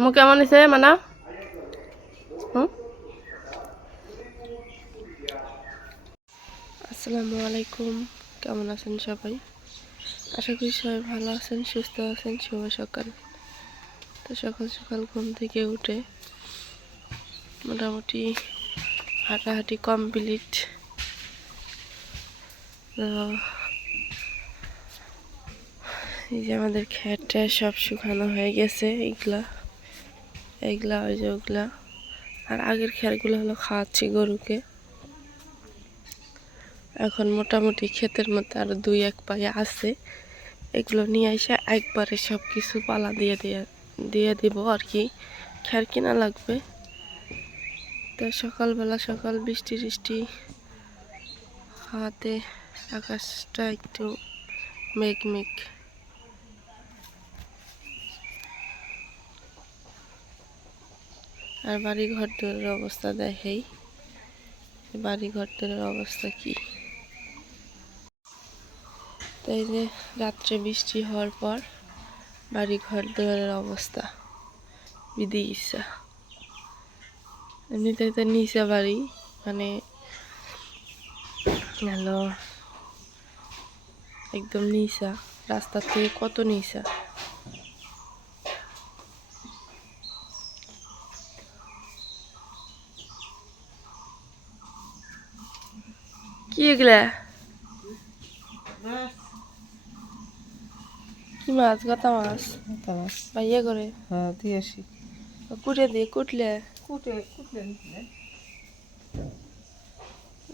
মু কেমন হয়েছে মানা? আসসালামু আলাইকুম, কেমন আছেন সবাই? আশা করি সবাই ভালো আছেন, সুস্থ আছেন। শুভ সকাল। তো সকাল সকাল ঘুম থেকে উঠে মোটামুটি হাঁটাহাঁটি কমপ্লিট। এই যে আমাদের খেটটা সব শুকানো হয়ে গেছে। এইগুলা ওই যে ওগুলা, আর আগের খেরগুলো হলো খাওয়াচ্ছি গরুকে। এখন মোটামুটি ক্ষেতের মধ্যে আরো 2-1 পায়ে আছে, এগুলো নিয়ে এসে একবারে সব কিছু পালা দিয়ে দিব আর কি। খের কিনা লাগবে। তো সকালবেলা বৃষ্টি টিষ্টি হাওয়াতে আকাশটা একটু মেঘ। আর বাড়ি ঘর দরের অবস্থা দেখেই, বাড়ি ঘর দরের অবস্থা কি। তাই যে রাত্রে বৃষ্টি হওয়ার পর বাড়ি ঘর দরের অবস্থা বিধি ইচ্ছা। এমনিতে তো নিচে বাড়ি, মানে হলো একদম নিচা, রাস্তার থেকে কত নিচা। কি এগুলা? কি মাছ? গাতা মাছ? ভাইয়া করে? হ্যাঁ দিয়ে আসি। কুটলে কুটলে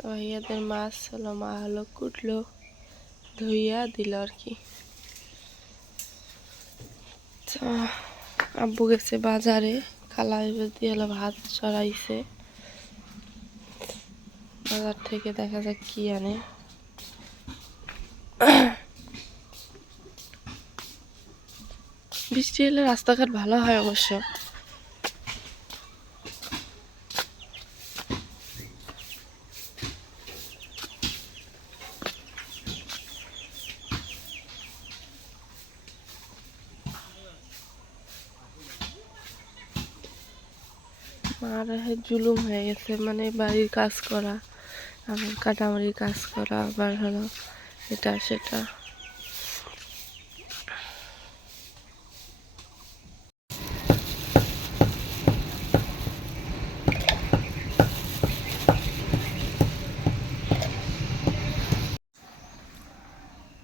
ভাইয়াদের মাছ হলো, মা হলো কুটলো, ধুইয়া দিল আর কি। তো আব্বু গেছে বাজারে, খালা দিয়ে হলো ভাত চড়াইছে। বাজার থেকে দেখা যাক কি আনে। বৃষ্টি এলে রাস্তাঘাট ভালো হয় অবশ্য। আর জুলুম হয়ে গেছে, মানে বাড়ির কাজ করা, আবার কাটামারির কাজ করা, আবার হলো এটা সেটা।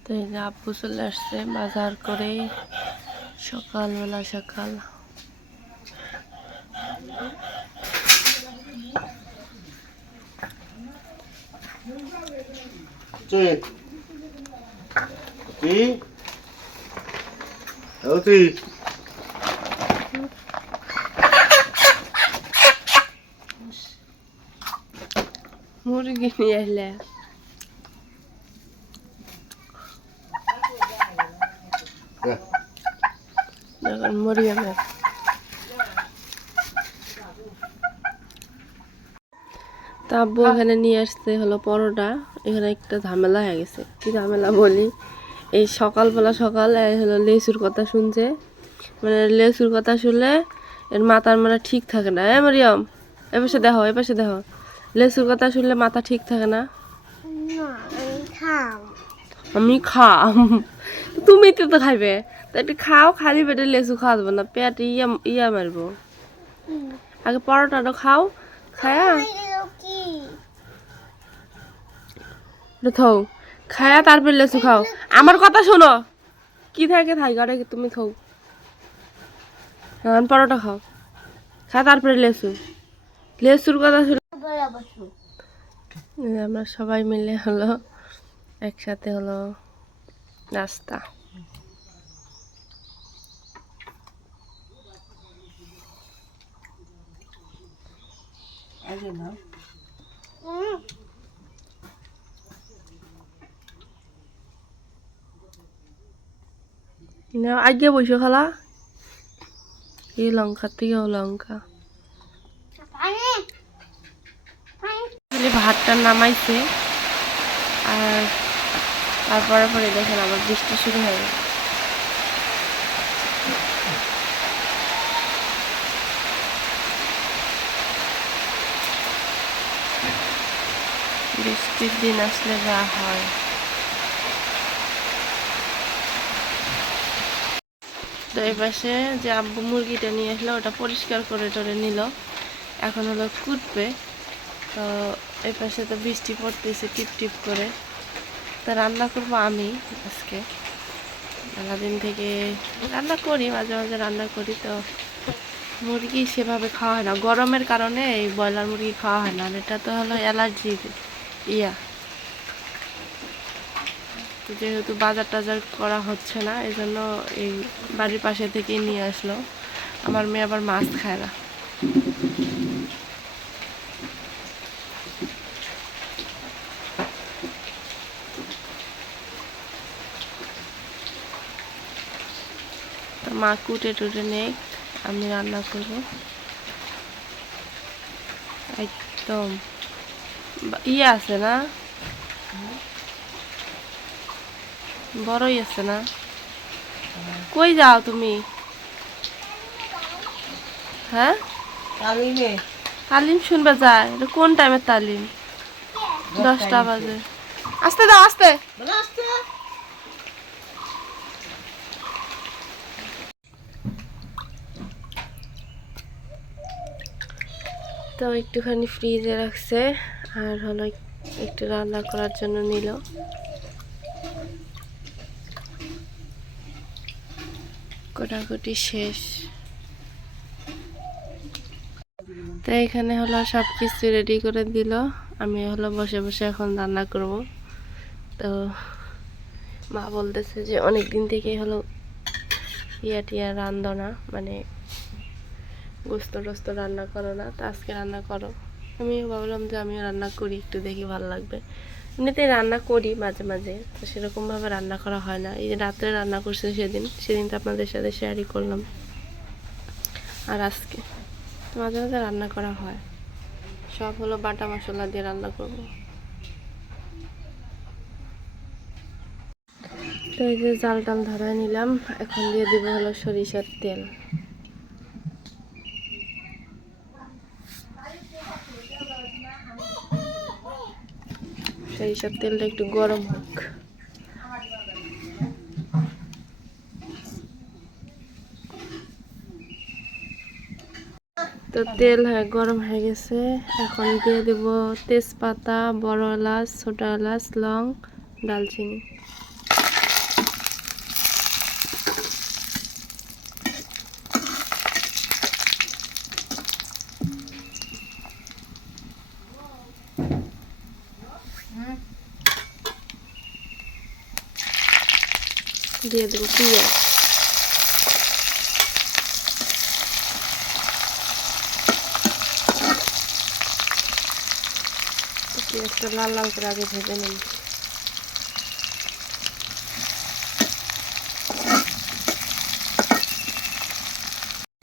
তো এই যে আব্বু চলে আসছে বাজার করে, সকালবেলা সকাল। মুরগি নিয়ে আসলে দেখুন মরিয়ামের। তা আব্বু এখানে নিয়ে আসছে হলো পরোটা। এখানে একটা ঝামেলা হয়ে গেছে। কি ঝামেলা বলি, এই সকালবেলা হলো লেসুর কথা শুনছে, মানে লেসুর কথা শুনলে এর মাথার মানে ঠিক থাকে না। মরিয়ম, এপাশে দেখো, লেসুর কথা শুনলে মাথা ঠিক থাকে না। আমি খাম, তুমি তো খাইবে, তো একটু খাও। খালি পেটে লেসু খাওয়া যাবে না, পেট ইয়া মারবো। আগে পরোটাটা খাও, খায়া থৌ, খায়া তারপর লেসু খাও। আমার কথা শোনো, কি থাকে ঘরে, তুমি থৌ। হ্যাঁ পরোটা খাও, খা তারপরে লেসুর কথা শুনে আমরা সবাই মিলে হলো একসাথে হলো নাস্তা। আগে বসে খালা, এই লঙ্কার থেকেও লঙ্কা। ভাতটা নামাইছে, আর তারপরে পরে দেখেন আবার বৃষ্টি শুরু হয়ে গেল। বৃষ্টির দিন আসলে যা হয়। তো এই পাশে যে আব্বু মুরগিটা নিয়ে আসলো ওটা পরিষ্কার করে টরে নিল, এখন হলো কুটবে। তো এই পাশে তো বৃষ্টি পড়তেছে টিপ টিপ করে। তো রান্না করবো আমি আজকে। সারাদিন থেকে রান্না করি, মাঝে মাঝে রান্না করি। তো মুরগি সেভাবে খাওয়া হয় না, গরমের কারণে এই ব্রয়লার মুরগি খাওয়া হয় না। আর এটা তো হলো অ্যালার্জির ইয়া। তো যেহেতু বাজার টাজার করা হচ্ছে না, এই জন্য এই বাড়ির পাশে থেকেই নিয়ে আসলো। আমার মেয়ে আবার মাছ খায় না। তো মা কুটে টুটে নেই, আমি রান্না করব। একদম ইয়ে আছে না, বড়ই আছে না। কই যাও তুমি? হ্যাঁ, তালিম শুনবে যায়? এটা কোন টাইমের তালিম? 10টা বাজে। আস্তে দাও, আস্তে। তো একটুখানি ফ্রিজে রাখছে, আর হলো একটু রান্না করার জন্য নিল। কোটাকুটি শেষ। তো এখানে হলো সব কিছু রেডি করে দিল, আমি হলো বসে বসে এখন রান্না করব। তো মা বলতেছে যে অনেক দিন থেকেই হলো টিয়া রান্ধো না, মানে গোস্ত টোস্ত রান্না করো না, তো আজকে রান্না করো। আমিও ভাবলাম যে আমিও রান্না করি, একটু দেখি ভালো লাগবে। এমনিতেই রান্না করি মাঝে মাঝে, তো সেরকমভাবে রান্না করা হয় না। এই যে রাত্রে রান্না করছে সেদিন তো আপনাদের সাথে শেয়ারই করলাম। আর আজকে তো মাঝে মাঝে রান্না করা হয়, সব হলো বাটা মশলা দিয়ে রান্না করব। তো এই যে জাল টাল ধরায় নিলাম, এখন দিয়ে দিব হলো সরিষার তেল। সরিষার তেলটা একটু গরম হোক। তো তেল গরম হয়ে গেছে, এখন দিয়ে দেব তেজপাতা, বড় এলাচ, ছোট এলাচ, লং, দালচিনি। দিয়ে দেবো পেঁয়াজ। পেঁয়াজটা লাল লাল করে আগে ভেজে নিন।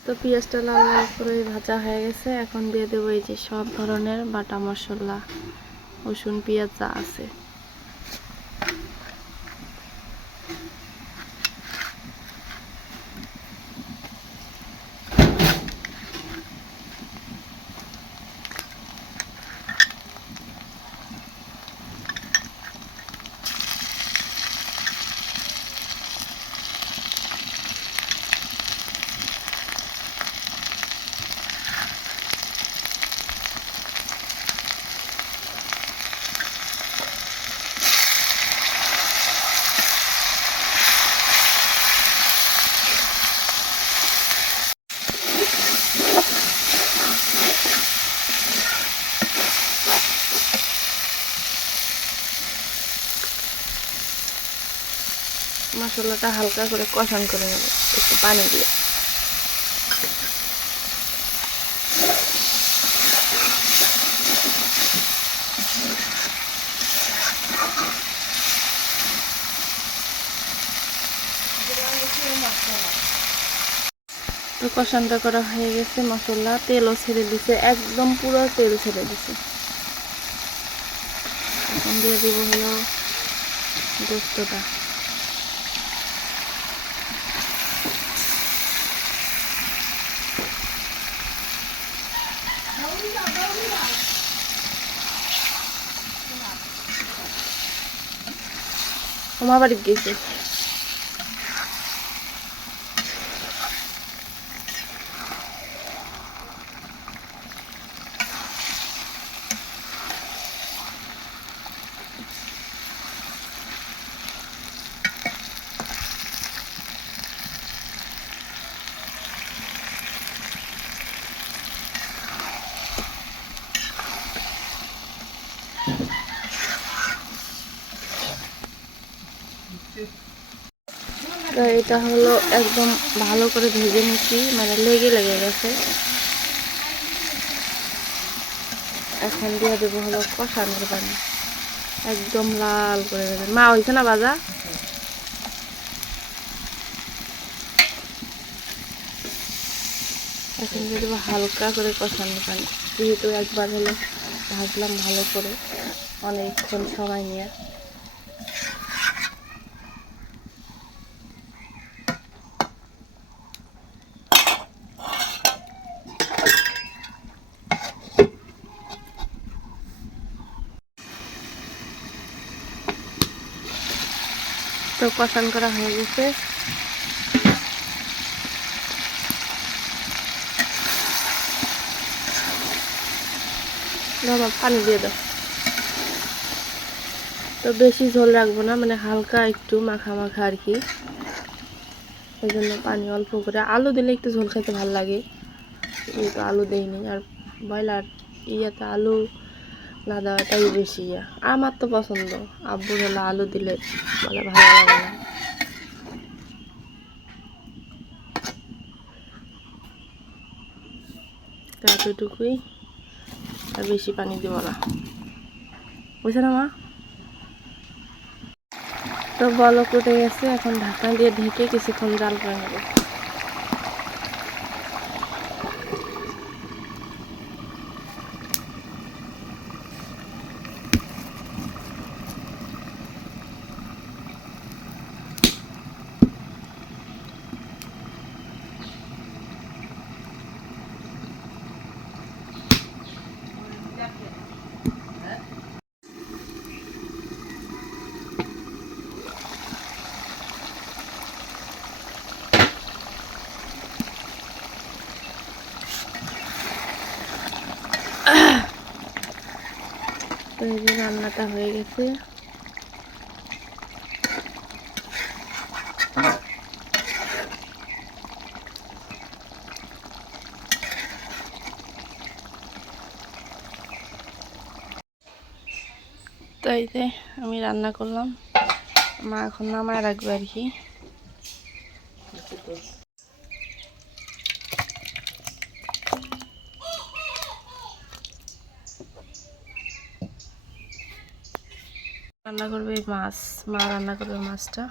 তো পেঁয়াজটা লাল লাল করে ভাজা হয়ে গেছে, এখন দিয়ে দেবো এই যে সব ধরনের বাটা মশলা, রসুন পেঁয়াজ যা আছে। মশলাটা হালকা করে কষান করে নেব একটু পানি দিয়ে। তো কষানটা করা হয়ে গেছে, মশলা তেলও ছেড়ে দিছে, একদম পুরো তেল ছেড়ে দিছে। এখন দিয়ে দিব হলো গোস্তটা। আমার বাড়ি গেছে। তো এটা হলো একদম ভালো করে ভেজে নিচ্ছি, মানে লেগে গেছে। এখন দিয়ে দেবো হলো কষানোর পানি, একদম লাল করে ভেজে। মা হয়েছে না বাজা? এখন দিয়ে দেবো হালকা করে কষানোর পানি, যেহেতু একবার হলো ভাজলাম ভালো করে অনেকক্ষণ সময় নিয়ে। তো কষান করা হয়ে গেছে। পানি দিয়ে দাও। তো বেশি ঝোল রাখবো না, মানে হালকা একটু মাখা মাখা আর কি, এই জন্য পানি অল্প করে। আলু দিলে একটু ঝোল খেতে ভালো লাগে, যেহেতু আলু দেয়নি। আর ব্রয়লার ইয়াতে আলু না দেওয়াটাই বেশি ইয়া। আমার তো পছন্দ, আব্বুর হলো আলু দিলে বলে ভালো লাগে না। তো এতটুকুই, আর বেশি পানি দিব না, বুঝছে না মা? তো বলক উঠে গেছে, এখন ঢাকনা দিয়ে ঢেকে কিছুক্ষণ জাল করে নেব। তো এই যে রান্নাটা হয়ে গেছে। তো এই যে আমি রান্না করলাম, মা এখন নামায় রাখবে আর কি। রান্না করবে মাছ, মা রান্না করবে মাছটা,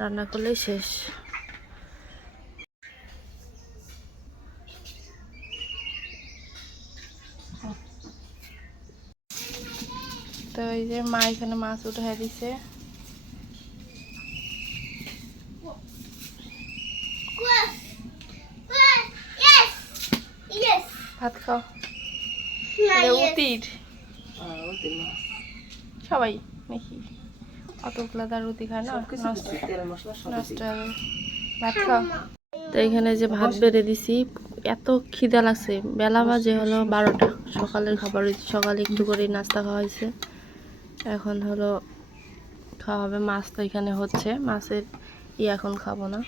রান্না করলেই শেষ। তো এই যে মা এখানে মাছ উঠে দিছে। ভাত খাও। সবাই নাকি অতগুলা তার রুটি খায় না, নষ্ট হবে। ভাত খাও। তো এখানে যে ভাত বেড়ে দিছি, এত খিদা লাগছে। বেলা বাজে হলো 12টা, সকালের খাবার হয়েছে, সকালে একটু করে নাস্তা খাওয়া হয়েছে। এখন হলো খাওয়া হবে। মাছ তো এখানে হচ্ছে, মাছের এখন খাবো না।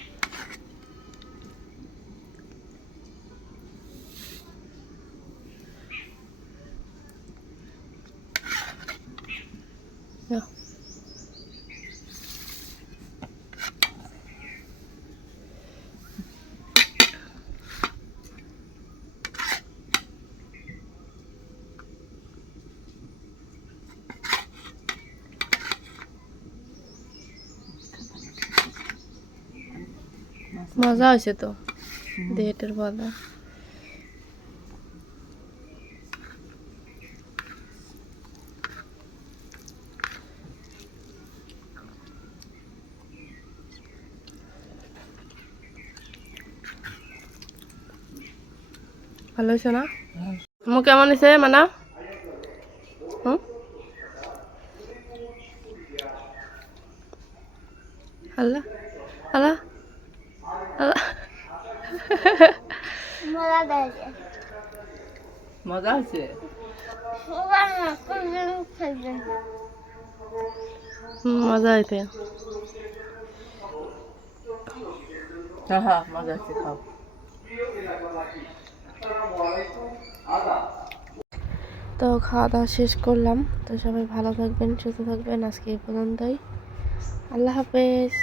মজা হয়েছে তো দেহেটের মজা। ভালো হয়েছে না? মু কেমন হয়েছে মানা? আল্লাহ আল্লাহ আল্লাহ মজা আছে। মজা হইতে। হ্যাঁ হ্যাঁ মজা আছে, খাও। তো খাওয়া দাওয়া শেষ করলাম। তো সবাই ভালো থাকবেন, সুস্থ থাকবেন। আজকে এই পর্যন্তই। আল্লাহ হাফেজ।